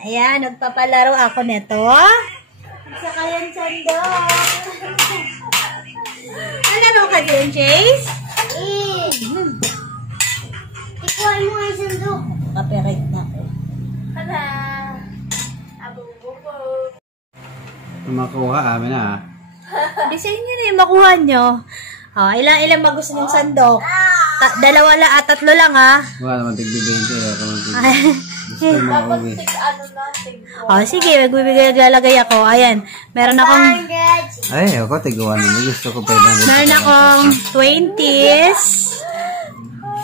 Ayan, nagpapalaro ako nito. Saka yan sandok. Ano ka din, Chase? Ikuha mo ang sandok. Copyright na ako. Hala. Abububo. Makuha amin na. Design nyo na yung makuha nyo. Oh, ilang ba gusto ng sandok? Dalawa lang at tatlo lang, ha? Wala naman tig-20. Gusto mo makuwi. Oh, sige, naglalagay ako. Ayan, meron akong... Ay, ako tig-1. Gusto ko pa ibang. Meron akong 20s.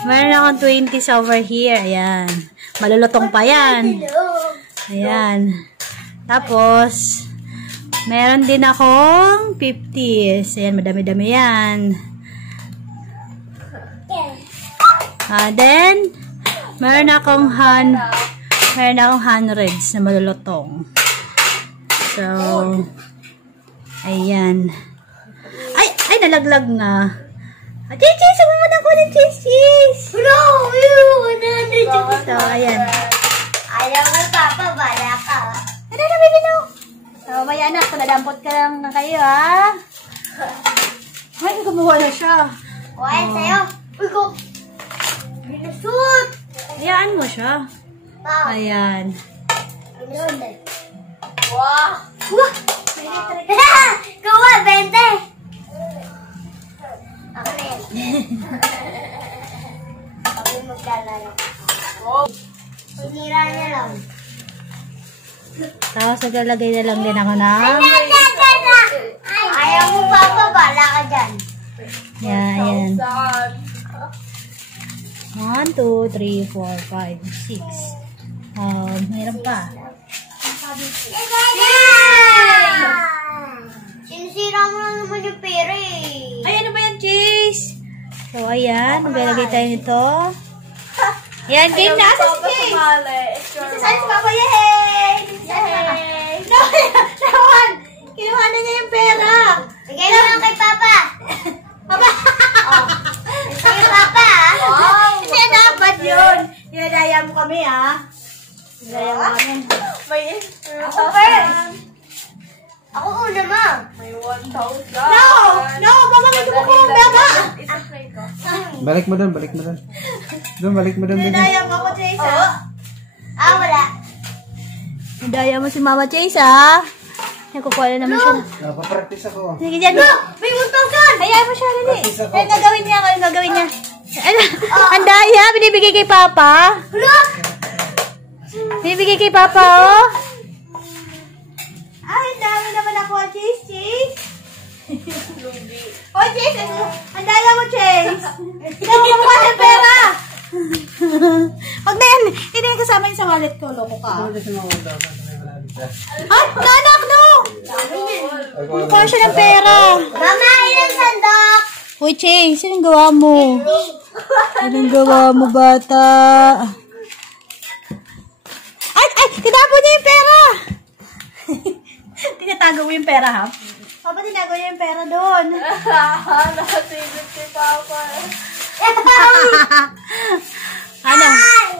Meron akong 20s over here. Ayan. Malulutong pa yan. Ayan. Tapos, meron din akong 50s. Ayan, madami-dami yan. Then, meron akong 100s na malulutong. So, ayan. Ay, nalaglag na. Cheese, sumumunang ko ng cheese. Bro, So, ayan. ayaw mo, Papa, bala ka. Ano na, baby, no? So, maya anak, nadampot ka lang na kayo, ha? Ay, kumuha na siya. Uy, sa'yo. Uy, ko. Binusot. Hayaan mo siya. Ayan. Binusot. Wow. Wah. Kuha, 20. Ako na yan. Ako maglalaro. Wow. Sinira niya lang. Tapos, naglalagay na lang din ako ng... Ayaw mo, Papa, bala ka dyan. Ayan. 1, 2, 3, 4, 5, 6. Mayroon pa. Sinisira mo lang naman yung pera eh. Ay, ano ba yan, Chase? So, ayan. Maglalagay tayo nito. Ayan, game na. Asa si Chase? Saan si Papa? Yay! Yay! Nawan! Kinuha na niya yung pera. Bigay mo lang kay Papa. Papa! Kay Papa, Wow! Hindi dapat yun. Dinadaya mo kami, ha? Dinadaya mo kami. Ako first. Ako una, Ma'am. No! No! Baka may kumukuha ng baba! Balik mo doon, balik mo doon. Doon, balik mo doon. Dinadaya mo ako, Chase, ha? Wala. Dinadaya mo si Mama Chase, ha? Kukuha na naman siya. Napapractice ako. Sige, dyan. May 1,000. Hayaan mo siya, Lili. Practice ako. Ano gagawin niya? Ano gagawin niya? Ang daya, binibigay kay Papa. Look! Binibigay kay Papa, oh. Ay, ang dami naman ako, Chase. Oh, Chase, ang daya mo, Chase. Hindi mo kumuha ng pera. Huwag na yan. Hindi yan kasama yun sa wallet ko. Loko ka. Ay, nanak, no! Kumuha siya ng pera. Mama, ilang sandok? Uy, Chase, anong gawa mo? Anong gawa mo, bata? Ay! Tinatago niya yung pera! Tinatago mo yung pera, ha? Papa, tinago niya yung pera doon. Nakasilip si Papa. Ano?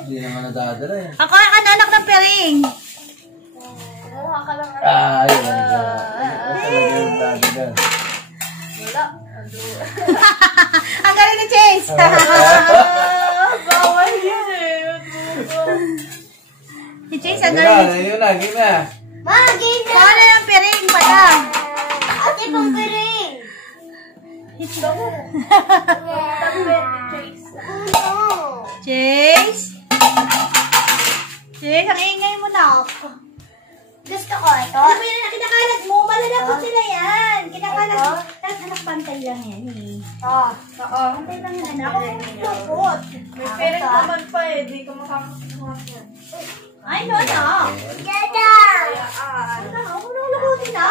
Hindi naman nadadala eh. Ako ang anak ng pering. Mukha ka lang. Ayun. Talaga yung dadala. Wala. Ang galing ni Chase. Bawal yun eh. Si Chase, ang galing. Yun na, game na. Ma, game na. Paano yung pering pala? Ate, pampiring. Chase? Chase, ang ingay mo na ako. Gusto ko ito. Ano ba yun na kinakalat mo? Malalapot sila yan. Kinakalat. Anak, pantay lang yan eh. Oo. Pantay lang yan. Ako lupot. May pera naman pa eh. Di ka makakakuha yan. Ay, no, no. Dada! Ako nulukutin na.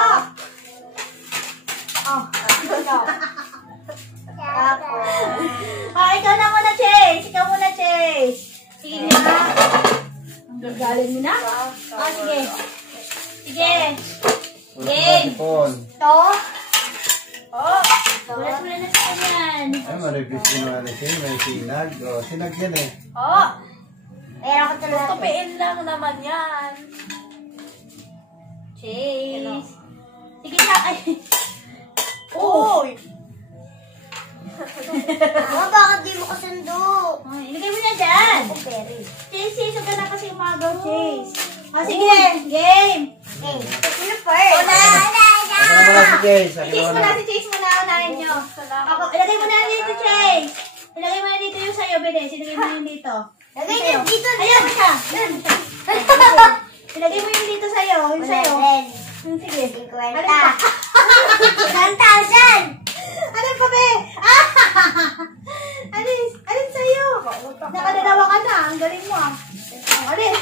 Ikaw na muna, Chase. Ikaw muna, Chase. Sige na. Ang gagalin mo na? Sige. Sige. Game. Ito? Ulat mo na sa kanyan. Ay, maripis ko naman na siya. May sinag. O, sinag yan eh. Meron ko talaga. Tupiin lang naman yan. Chase. Sige na. Ay. Uy! Bakit di mo kasundo? Ay, ilagay mo na dyan. Berry. Chase, huwag ka na kasi umagaw, Chase. Sige, game. Sino first? Akin na muna si Chase. Si Chase muna, unahin nyo. Ako, ilagay mo na dito, Chase. Ilagay mo na dito yung sa'yo, bilis. Ilagay mo na yung dito. Lagay na dito. Ayan siya. Ilagay mo yung dito sa'yo. Yung sa'yo. Sige. 50. Alin pa? 1,000. Alin pa, be? Alin sa'yo? Nakadalawa ka na. Ang galing mo. Alin?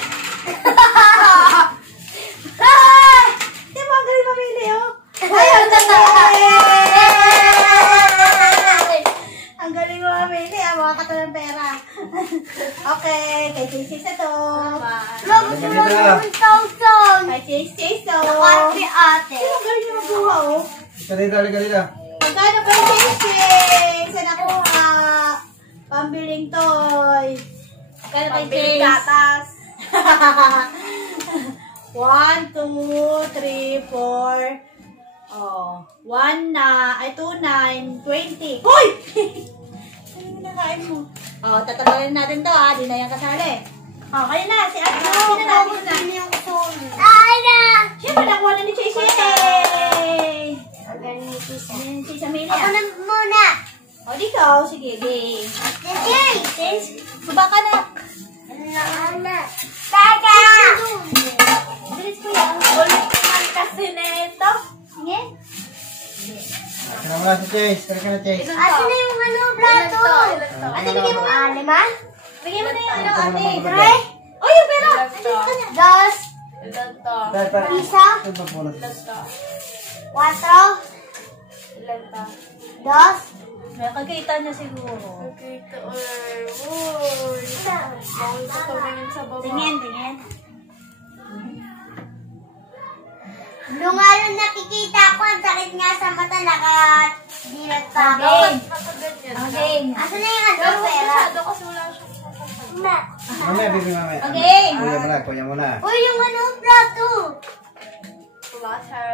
Di ba ang galing mamili, oh? Ayun, ang galing mo mamili, mga katalang pera. Okay, kay Chase na to. Lobos mo lang 1,000. Kay Chase to. Nakarte ate. Ang galing niya magbuha, oh. Kalida. Magkano ba yung Chase? Saan nakuha? Pambiling toy. Magkano ba yung Chase? gatas. 1, 2, 3, 4. Oh, 1 na, ay 2, 9, 20. Hoy! Ano yung nakain mo? Oh, tatagalin natin to ha, di na yan kasali. Oh, kayo na, si Ate, sino na, sino na? Ay na. Siyempre, nakuha na ni Chase. Yay! Ganito Ayan, si Amelia. Ako na muna. O, di ka, sige, game. Chase, baba ka na. Tata. Bilis ko yan. Ulit naman kasi na ito. Sige. Akin na muna si Chase. Akin na Chase. Asan na yung plato? Ate, bigyan mo na. 5. Bigyan mo na yung Ito naman ate. kapatid. Oh, yung pera. Andito ka na. 2. Isa. Ito pa po na. 4. 2. Nakakita niya siguro. Tingin. Nung ano nakikita ko, ang sakit nga sa mata, nakadilat pa ako. Okay. Asan na yung pera? Mamaya, baby, mamaya. Okay. Kuya muna. Uy, yung plato.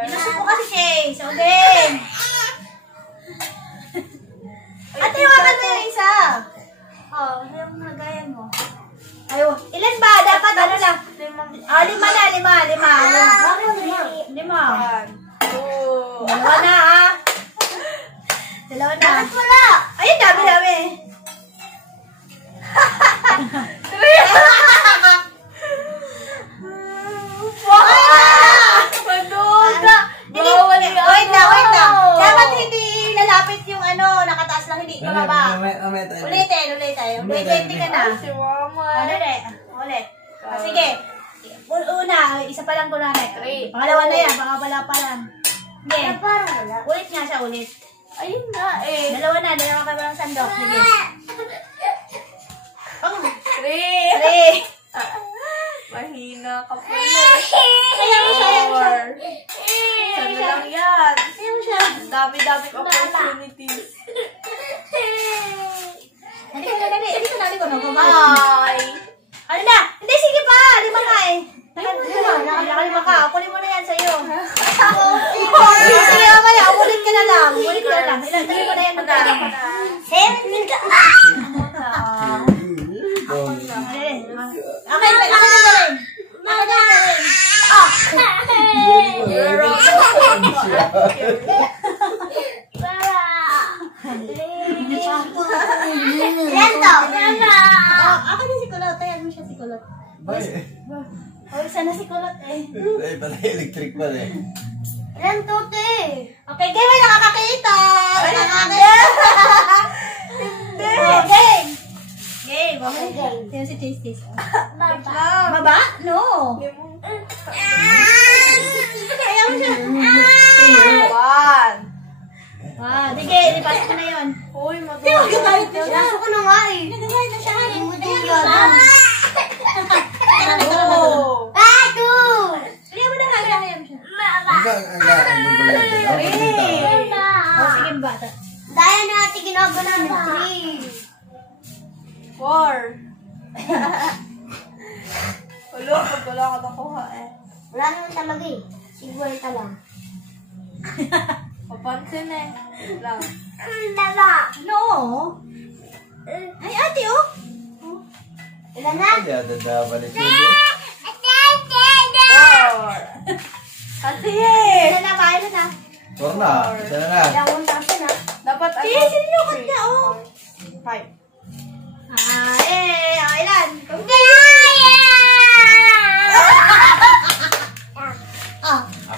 Nasuko kasi Chase. Okay. Ate, hawakan mo yung isa. Oh, yung nagaya mo. Ayaw. Ilan ba? Dapat ano lang? 5 na. 5. 5. Dalawa na, ah. Dalawa na. Bakit wala? Ayun, dami. Wait na. Dapat hindi lalapit yung ano, nakataas lang, hindi bababa. Mamaya tayo. Ulitin. May 20 ka na. Ulit. Sige. Una, isa pa lang kunwari. Pangalawa na yan, baka wala pa lang. Sige. Parang wala. Ulit nga siya, ulit. Ayun na eh. Dalawa ka ba ng sandok? Sige. Oh, 3. 3. Mahina ka pa. Sayang mo siya. Sana lang yan. Sayang mo siya. Dami-dami opportunities. Dito na, no? Bye. Ano na? Hindi, sige pa. 5 ka eh. Nakalima ka. Kunin mo na yan sa'yo. Sige, mamaya. Ulit ka na lang. Dali mo na yan. Magkano. 7 ka. Akin na rin. Ilan to? Ako na si Kulot. Tayan mo siya si Kulot. Oh, sana si Kulot eh. Ay, pala electric pa eh. Ilan to, te? Okay, game ay nakakakita. Hindi. Game. Tingnan si Chase. Baba? No. Ayaw mo siya. 1. Sige, ipasok ko na yun. Uy, Nagagalit na siya. Nasa ko na nga eh. Nagagalit na siya. Hindi mo din Ayan yun. na. Pato! Ayan mo na nga. Ayan siya. Sige, bata. Dahil natin ginagawa ng 3. 4. Ulo, pag wala ka nakuha eh. Wala naman talaga eh. 50 lang. Papansin eh. Wait lang. Dala. No. Ay, ate, oh. Ilan na? Hindi, dadaba ni Chili. Ate, eh. Ilan na ba? Ilan na? Four na. Isa na na. Ilang 1,000 na? Dapat ano? Yes, sinukat niya, oh. 5. Ilan? Ako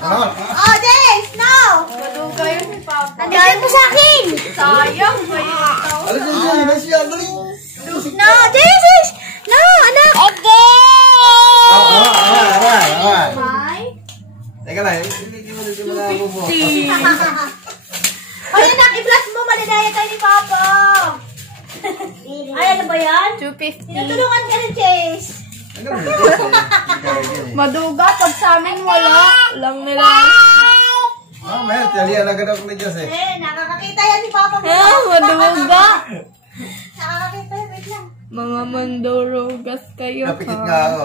na. Oh, Jace! No! Maduga yun si Papa. Nandito mo sa akin! Sayang, may itaw. Ano siya? Ano siya? Dali. No, Jace! No, anak! May? Teka lang. Hindi mo na ako mo. Ay, anak, i-blast mo. Maligaya tayo ni Papa. Ay, ano ba yan? 250. Tinutulungan ka ni Jace. Ano ba yun? Maduga, pag sa amin wala. Lang nila. May talian agad ako ni Diyos eh. Nakakakita yan ni Papa mo. Maduga. Nakakakita yan, wait lang. Mga mandurugas kayo. Napikit nga ako.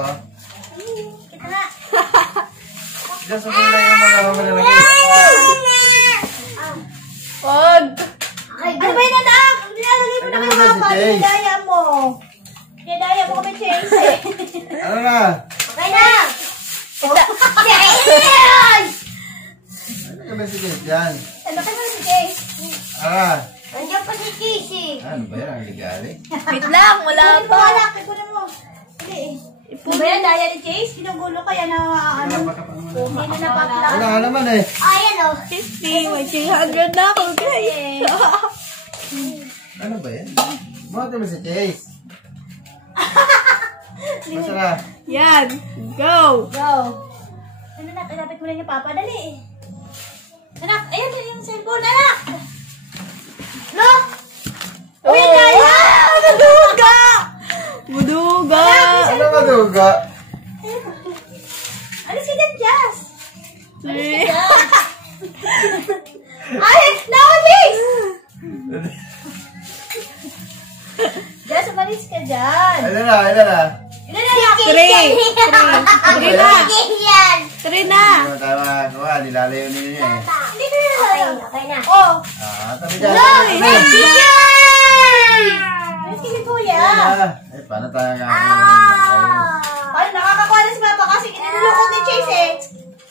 Kita nga. Diyos, okay lang yung mga malalaki. Pag. Ano ba yun, anak? Nilalagay mo na kay Papa. Dinadaya mo. Dinadaya mo kami, Jace. Ano na? Okay na. Ano ka ba si Jace yan? Ano ka na si Jace? Nandiyan pa si Casey. Ano ba yan? Ang ligali? Wait lang, wala Kunin mo, pa. anak. Ikunin mo. Hindi eh. Ano ba yan? Daya ni Jace? Ginugulo kaya na ano? Hindi na napapla. Wala ka naman eh. Ayan o. 50, may 300 na ako, guys. Ano ba yan? Buhat naman si Jace. Basta na. Yan, go. Go. Ano na? Ilapit mo lang yung Papa. Dali. Anak, ayan yung cellphone. Anak! No! Uy, Daya! Maduga! Maduga! Ano maduga? Alis ka dyan, Jazz! Three. Ay! Naku, Jace! Jazz, umalis ka dyan. Ano na? Ano na? Ilan na yan? Three na. Three na. Ano tama? Kuha, nilalayo ninyo eh. Hindi na yan. Okay na. Oh! Tabi dyan. Alis ka ni Kuya. Eh, paano tayo nga? Ay, nakakakuha na si Papa kasi inilulukot ni Chase eh.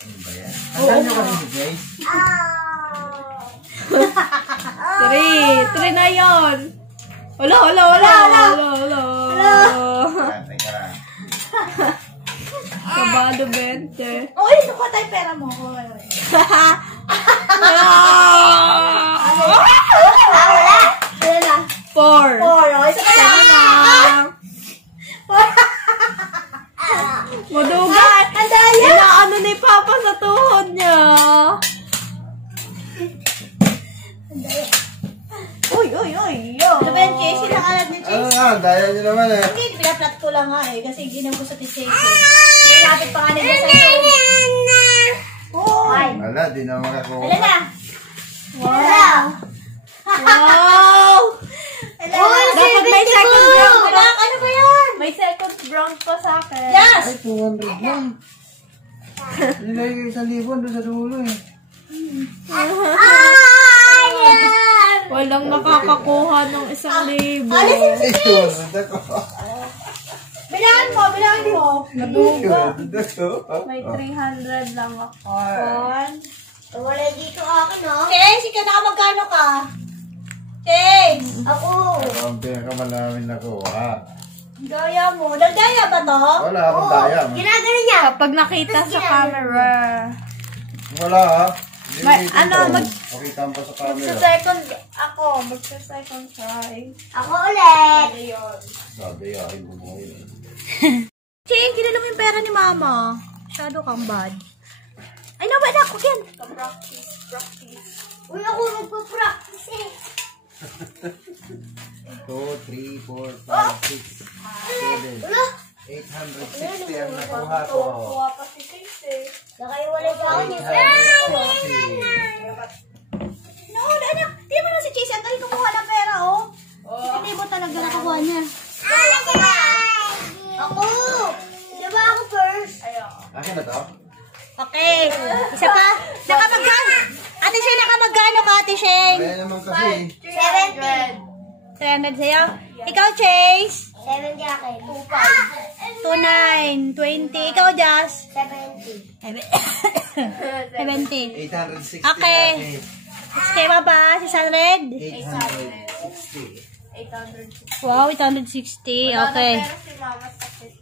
Ano ba yan? Saan nyo kasi si Jace? Three na yun. Wala. Teka lang. Kabado 20. Uy, nakuha tayo pera mo. Wala. Wala na. 4. Isa pa lang. Maduga. Ang daya. Inaano ni Papa sa tuhod niya. Uy. Ano ba yan, Chase? Sinakalat ni Ano Chase? nga? Daya nyo naman eh. Hindi, pinaplat ko lang nga eh. Kasi ginagusot ni Chase eh. Nilapit pa nga nila sa'yo. Uy. Wala, di na makakuha. Wala na. Wow. Dapat may second round pa. Ano ba yan? May second round pa sa akin. Yes! Ay, 200 lang. Nilagay 1,000 doon sa dulo eh. Walang nakakakuha ng 1,000. Alisin si Chase! 200 ako. Bilangan mo. Maduga. 200 ako. May 300 lang ako. Wala dito akin, no? Chase, ikaw nakamagkano ka? Chase! Ako. Ang pinakamalawin na kuha. Daya mo. Nagdaya ba to? Wala akong daya. Ginagano niya. Kapag nakita sa camera. Wala ha. May- ano, Pakita mo pa sa camera. Magsa-second ako. Magsa-second try. Ako ulit. Sabi ay bumuhay. Ching, kinala mo yung pera ni Mama. Masyado kang bad. Ay, no, ba na ako, Ken? Practice. Uy, ako magpa-practice eh. 2, 3, 4, 5, 6, 7, 860 ang nakuha ko. Kuha pa si Chase eh. Nakaiwalay ka ako niya. 860. No, anak. Di mo na si Chase. Ang galing kumuha ng pera, oh. Hindi mo talaga nakakuha niya. Ako! Di ba ako first? Ayaw. Akin na to? Okay. Isa pa. Nakamagkano? Ate Shay, nakamagkano ka, Ate Shay? Kaya naman kasi. 70. 300 sa'yo. Ikaw, Chase? 70 akin. 29, 20. Ikaw, Jazz? 70. 70. 860 Okay. natin. Okay, pa ba? 600? 860. 860. Wow, 860. Okay. Pero si mama sakit.